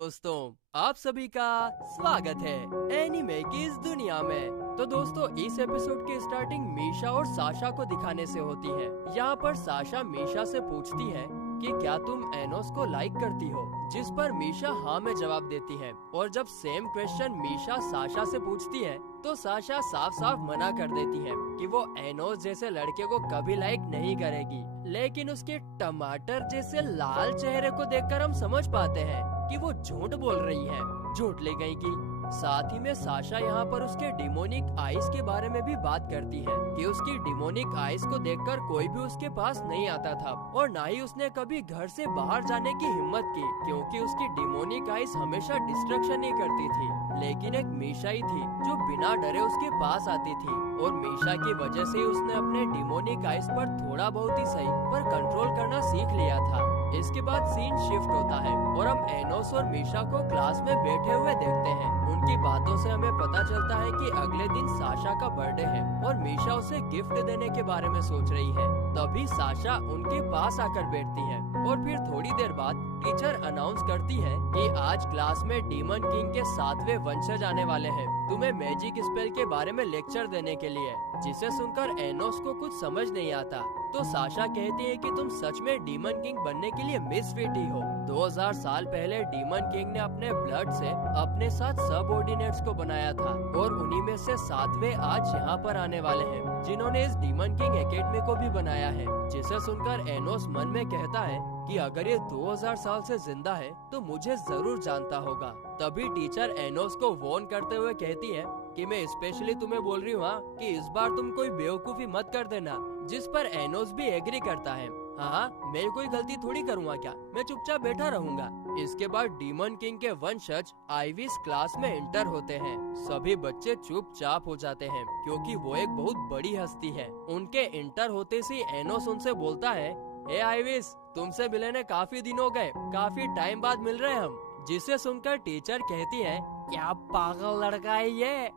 दोस्तों, आप सभी का स्वागत है एनीमे की इस दुनिया में। तो दोस्तों, इस एपिसोड की स्टार्टिंग मीशा और साशा को दिखाने से होती है। यहाँ पर साशा मीशा से पूछती है कि क्या तुम एनोस को लाइक करती हो, जिस पर मीशा हाँ में जवाब देती है। और जब सेम क्वेश्चन मीशा साशा से पूछती है तो साशा साफ साफ मना कर देती है कि वो एनोस जैसे लड़के को कभी लाइक नहीं करेगी। लेकिन उसके टमाटर जैसे लाल चेहरे को देखकर हम समझ पाते हैं कि वो झूठ बोल रही है, झूठ ले गई की। साथ ही में साशा यहाँ पर उसके डिमोनिक आइस के बारे में भी बात करती है कि उसकी डिमोनिक आइस को देखकर कोई भी उसके पास नहीं आता था और ना ही उसने कभी घर से बाहर जाने की हिम्मत की, क्योंकि उसकी डिमोनिक आइस हमेशा डिस्ट्रक्शन ही करती थी। लेकिन एक मीशा ही थी जो बिना डरे उसके पास आती थी और मीशा की वजह से उसने अपने डिमोनिक आइस पर थोड़ा बहुत ही सही पर कंट्रोल करना सीख लिया था। इसके बाद सीन शिफ्ट होता है और हम एनोस और मीशा को क्लास में बैठे हुए देखते हैं। उनकी बातों से हमें पता चलता है कि अगले दिन साशा का बर्थडे है और मीशा उसे गिफ्ट देने के बारे में सोच रही है। तभी साशा उनके पास आकर बैठती है और फिर थोड़ी देर बाद टीचर अनाउंस करती है कि आज क्लास में डीमन किंग के 7वें वंशज आने वाले हैं, तुम्हें मैजिक स्पेल के बारे में लेक्चर देने के लिए। जिसे सुनकर एनोस को कुछ समझ नहीं आता तो साशा कहती है कि तुम सच में डीमन किंग बनने के लिए मिस फिट ही हो। 2000 साल पहले डीमन किंग ने अपने ब्लड से अपने साथ सबऑर्डिनेट्स को बनाया था और उन्हीं में से 7वें आज यहाँ पर आने वाले हैं, जिन्होंने इस डीमन किंग एकेडमी को भी बनाया है। जिसे सुनकर एनोस मन में कहता है कि अगर ये 2000 साल से जिंदा है तो मुझे जरूर जानता होगा। तभी टीचर एनोस को वार्न करते हुए कहती है कि मैं स्पेशली तुम्हें बोल रही हूँ कि इस बार तुम कोई बेवकूफी मत कर देना। जिस पर एनोस भी एग्री करता है, हाँ मैं कोई गलती थोड़ी करूँगा, क्या मैं चुपचाप बैठा रहूँगा। इसके बाद डीमन किंग के वंशज आइविस क्लास में एंटर होते हैं। सभी बच्चे चुपचाप हो जाते हैं क्योंकि वो एक बहुत बड़ी हस्ती है। उनके एंटर होते ही एनोस उनसे बोलता है, हे आइविस, तुमसे मिलने काफी दिन हो गए, काफी टाइम बाद मिल रहे हैं हम। जिसे सुनकर टीचर कहती है, क्या पागल लड़का है ये।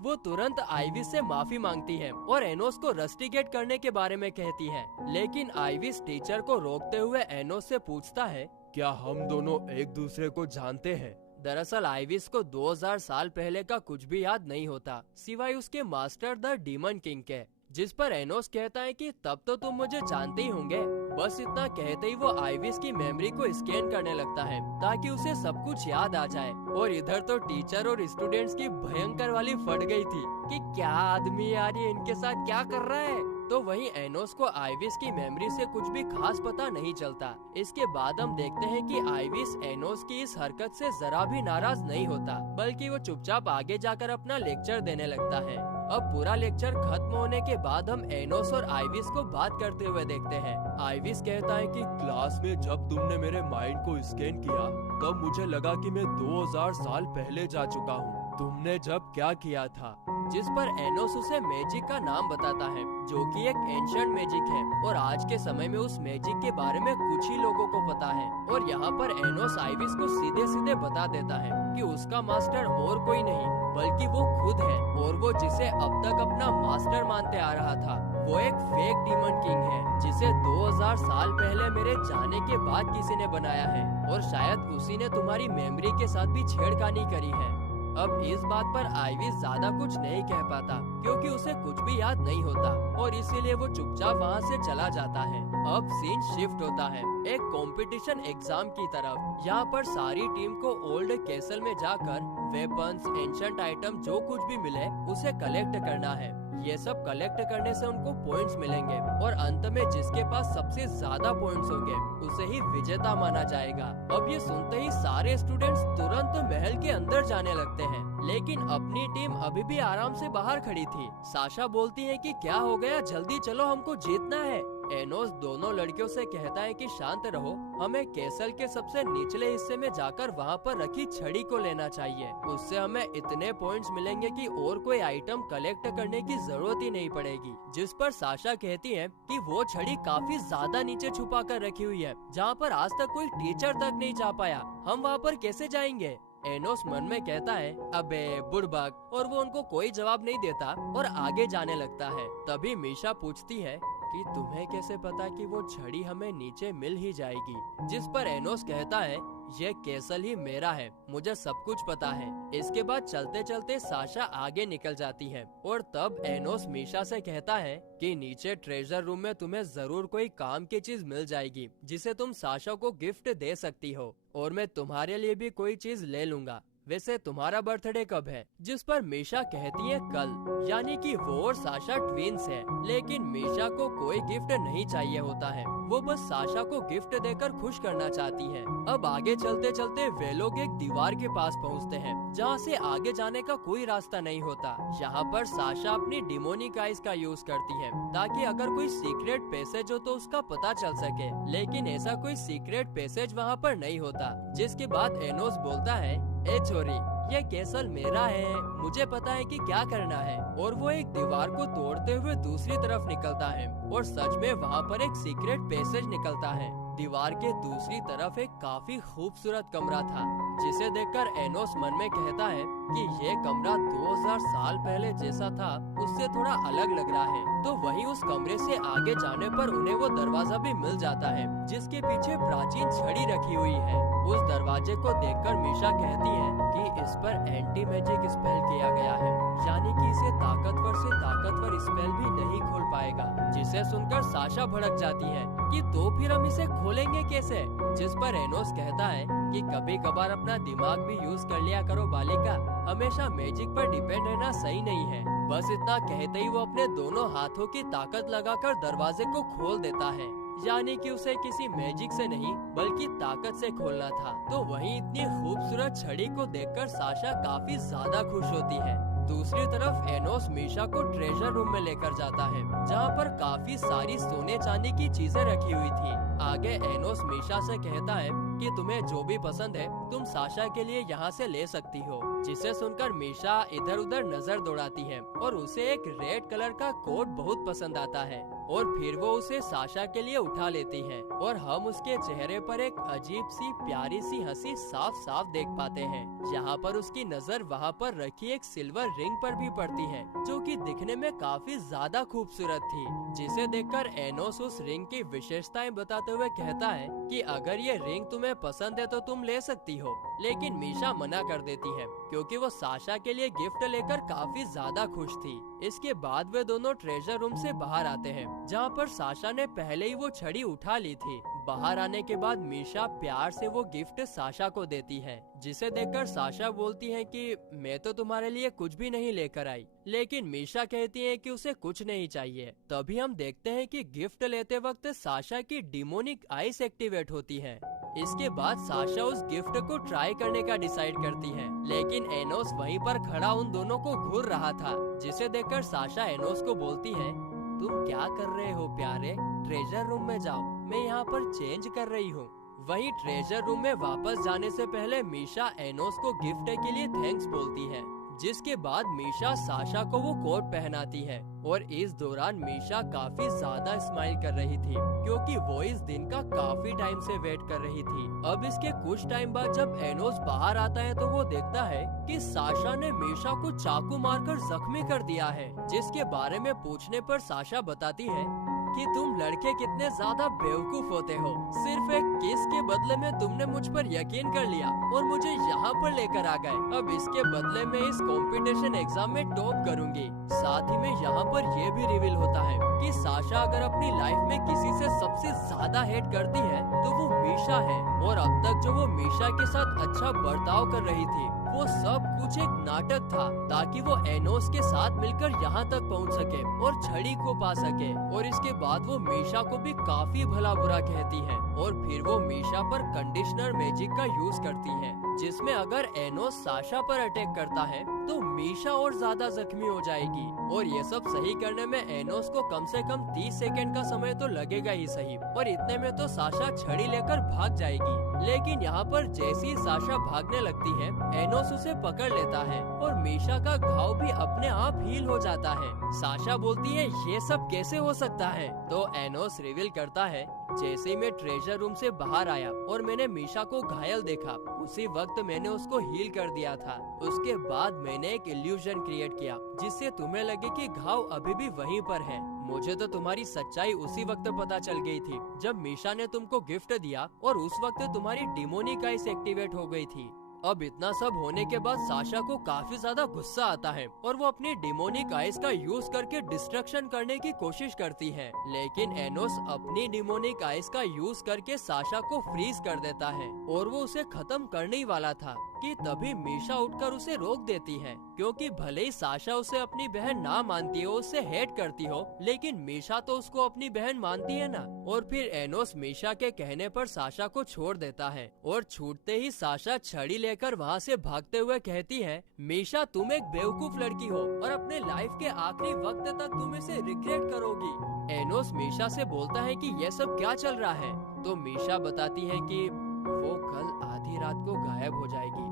वो तुरंत आइविस से माफी मांगती है और एनोस को रस्टिकेट करने के बारे में कहती है। लेकिन आइविस टीचर को रोकते हुए एनोस से पूछता है, क्या हम दोनों एक दूसरे को जानते हैं। दरअसल आइविस को 2000 साल पहले का कुछ भी याद नहीं होता सिवाय उसके मास्टर द डीमन किंग के। जिस पर एनोस कहता है कि तब तो तुम मुझे जानते ही होंगे। बस इतना कहते ही वो आइविस की मेमोरी को स्कैन करने लगता है ताकि उसे सब कुछ याद आ जाए। और इधर तो टीचर और स्टूडेंट्स की भयंकर वाली फट गई थी कि क्या आदमी यार, ये इनके साथ क्या कर रहा है। तो वहीं एनोस को आइविस की मेमोरी से कुछ भी खास पता नहीं चलता। इसके बाद हम देखते हैं कि आइविस एनोस की इस हरकत से जरा भी नाराज नहीं होता, बल्कि वो चुपचाप आगे जाकर अपना लेक्चर देने लगता है। अब पूरा लेक्चर खत्म होने के बाद हम एनोस और आइविस को बात करते हुए देखते हैं। आइविस कहता है कि क्लास में जब तुमने मेरे माइंड को स्कैन किया तब मुझे लगा कि मैं 2000 साल पहले जा चुका हूँ। तुमने जब क्या किया था। जिस पर एनोस उसे मैजिक का नाम बताता है जो कि एक एंशिएंट मैजिक है और आज के समय में उस मैजिक के बारे में कुछ ही लोगों को पता है। और यहाँ पर एनोस आइविस को सीधे सीधे बता देता है कि उसका मास्टर और कोई नहीं बल्कि वो खुद है और वो जिसे अब तक अपना मास्टर मानते आ रहा था वो एक फेक डीमन किंग है, जिसे 2000 साल पहले मेरे जाने के बाद किसी ने बनाया है और शायद उसी ने तुम्हारी मेमोरी के साथ भी छेड़खानी करी है। अब इस बात पर आइविस ज्यादा कुछ नहीं कह पाता क्योंकि उसे कुछ भी याद नहीं होता और इसीलिए वो चुपचाप वहाँ से चला जाता है। अब सीन शिफ्ट होता है एक कंपटीशन एग्जाम की तरफ। यहाँ पर सारी टीम को ओल्ड कैसल में जाकर वेपन्स, एंशिएंट आइटम जो कुछ भी मिले उसे कलेक्ट करना है। ये सब कलेक्ट करने से उनको पॉइंट्स मिलेंगे और अंत में जिसके पास सबसे ज्यादा पॉइंट्स होंगे उसे ही विजेता माना जाएगा। अब ये सुनते ही सारे स्टूडेंट्स तुरंत महल के अंदर जाने लगते हैं, लेकिन अपनी टीम अभी भी आराम से बाहर खड़ी थी। साशा बोलती है कि क्या हो गया, जल्दी चलो, हमको जीतना है। एनोस दोनों लड़कियों से कहता है कि शांत रहो, हमें कैसल के सबसे निचले हिस्से में जाकर वहाँ पर रखी छड़ी को लेना चाहिए। उससे हमें इतने पॉइंट्स मिलेंगे कि और कोई आइटम कलेक्ट करने की जरूरत ही नहीं पड़ेगी। जिस पर साशा कहती है कि वो छड़ी काफी ज्यादा नीचे छुपा कर रखी हुई है जहाँ पर आज तक कोई टीचर तक नहीं जा पाया, हम वहाँ पर कैसे जाएंगे। एनोस मन में कहता है, अबे बुड़बक, और वो उनको कोई जवाब नहीं देता और आगे जाने लगता है। तभी मीशा पूछती है कि तुम्हें कैसे पता कि वो छड़ी हमें नीचे मिल ही जाएगी। जिस पर एनोस कहता है ये कैसल ही मेरा है, मुझे सब कुछ पता है। इसके बाद चलते चलते साशा आगे निकल जाती है और तब एनोस मीशा से कहता है कि नीचे ट्रेजर रूम में तुम्हें जरूर कोई काम की चीज मिल जाएगी जिसे तुम साशा को गिफ्ट दे सकती हो, और मैं तुम्हारे लिए भी कोई चीज ले लूंगा। वैसे तुम्हारा बर्थडे कब है? जिस पर मीशा कहती है कल, यानी कि वो और साशा ट्विंस है। लेकिन मीशा को कोई गिफ्ट नहीं चाहिए होता है, वो बस साशा को गिफ्ट देकर खुश करना चाहती है। अब आगे चलते चलते वे लोग एक दीवार के पास पहुंचते हैं जहां से आगे जाने का कोई रास्ता नहीं होता। यहाँ पर साशा अपनी डिमोनिक आइज का यूज करती है ताकि अगर कोई सीक्रेट पैसेज हो तो उसका पता चल सके, लेकिन ऐसा कोई सीक्रेट पैसेज वहाँ पर नहीं होता। जिसके बाद एनोस बोलता है, ए छोरी, ये कैसल मेरा है, मुझे पता है कि क्या करना है। और वो एक दीवार को तोड़ते हुए दूसरी तरफ निकलता है और सच में वहाँ पर एक सीक्रेट पैसेज निकलता है। दीवार के दूसरी तरफ एक काफी खूबसूरत कमरा था जिसे देखकर एनोस मन में कहता है कि ये कमरा 2000 साल पहले जैसा था उससे थोड़ा अलग लग रहा है। तो वहीं उस कमरे से आगे जाने पर उन्हें वो दरवाजा भी मिल जाता है जिसके पीछे प्राचीन छड़ी रखी हुई है। उस दरवाजे को देखकर मीशा कहती है कि इस पर एंटी मैजिक स्पेल किया गया है, यानी कि इसे ताकतवर से ताकतवर स्पेल भी नहीं खोल पाएगा। जिसे सुनकर साशा भड़क जाती है कि तो फिर हम इसे खोलेंगे कैसे? जिस पर एनोस कहता है कि कभी कभार अपना दिमाग भी यूज कर लिया करो बालिका, हमेशा मैजिक पर डिपेंड रहना सही नहीं है। बस इतना कहते ही वो अपने दोनों हाथों की ताकत लगाकर दरवाजे को खोल देता है, यानी कि उसे किसी मैजिक से नहीं बल्कि ताकत से खोलना था। तो वहीं इतनी खूबसूरत छड़ी को देखकर साशा काफी ज्यादा खुश होती है। दूसरी तरफ एनोस मीशा को ट्रेजर रूम में लेकर जाता है जहाँ पर काफी सारी सोने चांदी की चीजें रखी हुई थी। आगे एनोस मीशा से कहता है कि तुम्हें जो भी पसंद है तुम साशा के लिए यहाँ से ले सकती हो। जिसे सुनकर मीशा इधर उधर नजर दौड़ाती है और उसे एक रेड कलर का कोट बहुत पसंद आता है और फिर वो उसे साशा के लिए उठा लेती है और हम उसके चेहरे पर एक अजीब सी प्यारी सी हंसी साफ साफ देख पाते हैं। यहाँ पर उसकी नजर वहाँ पर रखी एक सिल्वर रिंग पर भी पड़ती है जो कि दिखने में काफी ज्यादा खूबसूरत थी। जिसे देखकर एनोस उस रिंग की विशेषताएं बताते हुए कहता है कि अगर ये रिंग तुम्हें पसंद है तो तुम ले सकती हो, लेकिन मीशा मना कर देती है क्योंकि वो साशा के लिए गिफ्ट लेकर काफी ज्यादा खुश थी। इसके बाद वे दोनों ट्रेजर रूम से बाहर आते हैं जहाँ पर साशा ने पहले ही वो छड़ी उठा ली थी। बाहर आने के बाद मीशा प्यार से वो गिफ्ट साशा को देती है, जिसे देखकर साशा बोलती है कि मैं तो तुम्हारे लिए कुछ भी नहीं लेकर आई, लेकिन मीशा कहती है कि उसे कुछ नहीं चाहिए। तभी हम देखते हैं कि गिफ्ट लेते वक्त साशा की डिमोनिक आइस एक्टिवेट होती है। इसके बाद साशा उस गिफ्ट को ट्राई करने का डिसाइड करती है, लेकिन एनोस वहीं पर खड़ा उन दोनों को घूर रहा था। जिसे देखकर साशा एनोस को बोलती है, तुम क्या कर रहे हो प्यारे, ट्रेजर रूम में जाओ, मैं यहाँ पर चेंज कर रही हूँ। वहीं ट्रेजर रूम में वापस जाने से पहले मीशा एनोस को गिफ्ट के लिए थैंक्स बोलती है। जिसके बाद मीशा साशा को वो कोट पहनाती है और इस दौरान मीशा काफी ज्यादा स्माइल कर रही थी क्योंकि वो इस दिन का काफी टाइम से वेट कर रही थी। अब इसके कुछ टाइम बाद जब एनोस बाहर आता है तो वो देखता है कि साशा ने मीशा को चाकू मारकर जख्मी कर दिया है। जिसके बारे में पूछने पर साशा बताती है कि तुम लड़के कितने ज्यादा बेवकूफ होते हो, सिर्फ एक किस के बदले में तुमने मुझ पर यकीन कर लिया और मुझे यहाँ पर लेकर आ गए। अब इसके बदले में इस कंपटीशन एग्जाम में टॉप करूंगी। साथ ही में यहाँ पर ये भी रिवील होता है कि साशा अगर अपनी लाइफ में किसी से सबसे ज्यादा हेट करती है तो वो मीशा है, और अब तक जो वो मीशा के साथ अच्छा बर्ताव कर रही थी वो सब कुछ एक नाटक था ताकि वो एनोस के साथ मिलकर यहाँ तक पहुँच सके और छड़ी को पा सके। और इसके बाद वो मीशा को भी काफी भला बुरा कहती है और फिर वो मीशा पर कंडीशनर मैजिक का यूज करती है, जिसमें अगर एनोस साशा पर अटैक करता है तो मीशा और ज्यादा जख्मी हो जाएगी। और ये सब सही करने में एनोस को कम से कम 30 सेकंड का समय तो लगेगा ही सही, और इतने में तो साशा छड़ी लेकर भाग जाएगी। लेकिन यहाँ पर जैसी साशा भागने लगती है एनोस उसे पकड़ लेता है और मीशा का घाव भी अपने आप हील हो जाता है। साशा बोलती है ये सब कैसे हो सकता है, तो एनोस रिवील करता है जैसे ही मैं ट्रेजर रूम से बाहर आया और मैंने मीशा को घायल देखा, उसी वक्त मैंने उसको हील कर दिया था। उसके बाद मैंने एक इल्यूजन क्रिएट किया जिससे तुम्हें लगे कि घाव अभी भी वहीं पर है। मुझे तो तुम्हारी सच्चाई उसी वक्त पता चल गई थी जब मीशा ने तुमको गिफ्ट दिया और उस वक्त तुम्हारी डिमोनिक आइस एक्टिवेट हो गई थी। अब इतना सब होने के बाद साशा को काफी ज्यादा गुस्सा आता है और वो अपनी डिमोनिक आइस का यूज करके डिस्ट्रक्शन करने की कोशिश करती है, लेकिन एनोस अपनी डिमोनिक आइस का यूज करके साशा को फ्रीज कर देता है और वो उसे खत्म करने ही वाला था कि तभी मीशा उठकर उसे रोक देती है, क्योंकि भले ही साशा उसे अपनी बहन ना मानती हो, उससे हेट करती हो, लेकिन मीशा तो उसको अपनी बहन मानती है ना। और फिर एनोस मीशा के कहने पर साशा को छोड़ देता है और छूटते ही साशा छड़ी लेकर वहाँ से भागते हुए कहती है, मीशा तुम एक बेवकूफ लड़की हो और अपने लाइफ के आखिरी वक्त तक तुम इसे रिग्रेट करोगी। एनोस मीशा से बोलता है कि ये सब क्या चल रहा है, तो मीशा बताती है कि वो कल आधी रात को गायब हो जाएगी।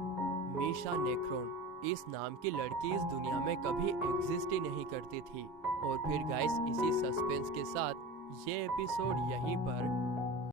मीशा नेक्रोन इस नाम की लड़की इस दुनिया में कभी एग्जिस्ट ही नहीं करती थी। और फिर गाइस, इसी सस्पेंस के साथ ये एपिसोड यहीं पर